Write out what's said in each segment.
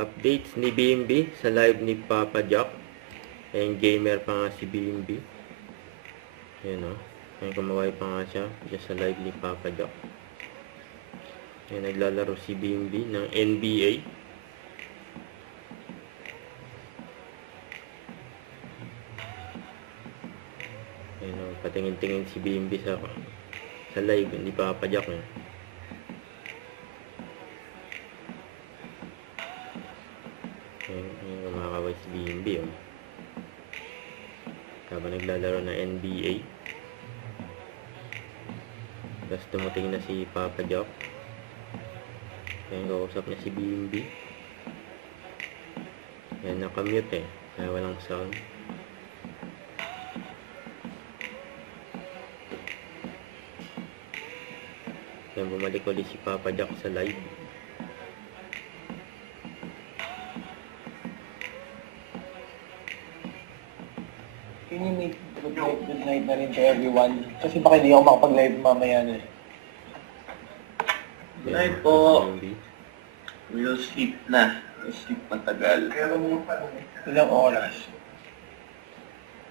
Updates ni BMB sa live ni Papa Jack. Ayan, gamer pa nga si BMB. Ayan o. Ayan, kumaway pa nga siya sa live ni Papa Jack. Ayan, naglalaro si BMB ng NBA. Ayan o, patingin-tingin si BMB sa live ni Papa Jack. Ayan, kumakaway si BMB o. Habang naglalaro ng NBA. Tapos dumating na si Papa Jack. Ayan, kausap na si BMB. Ayan, nakamute kaya walang sound. Ayan, bumalik ulit si Papa Jack sa live. Can you make good night na rin to everyone? Kasi baka hindi ako makapag-live mamaya na. Good night po. We'll sleep na. We'll sleep matagal. Ilang oras?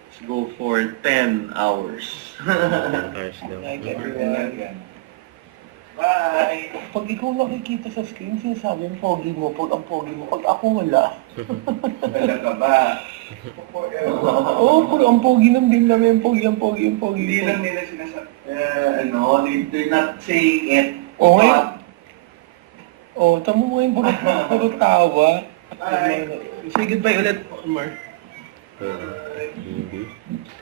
Let's go for 10 hours. 10 hours daw. Night everyone. Bye! Pag ikaw nakikita sa screen, sinasabi ang pogi mo, pag ang pogi mo, pag ako wala. Wala ka ba? Oo, pag ang pogi ng din namin, ang pogi. Hindi lang nila sinasabi. They're not saying it. Okay. Tamo mo yung puro tawa. Say goodbye ulit, Omar. BMB.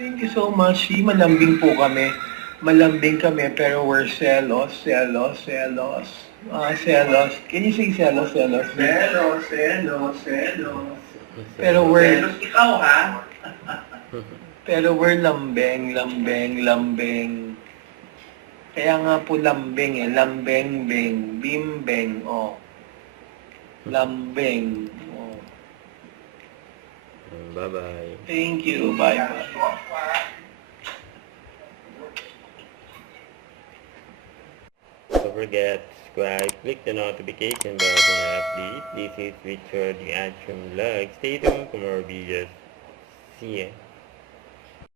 Thank you so much. Malambing po kami. Malambing kami, pero we're selos. Selos. Can you say selos? Selos. Pero we're... Selos ikaw, ha? Pero we're lambeng. Kaya nga po lambing lambeng-beng, bimbeng, lambeng, Bye-bye. Thank you, bye-bye. Don't forget to subscribe, click the notification bell for more updates. This is Richard, the Antrim Vlog. Stay tuned for more videos. See ya.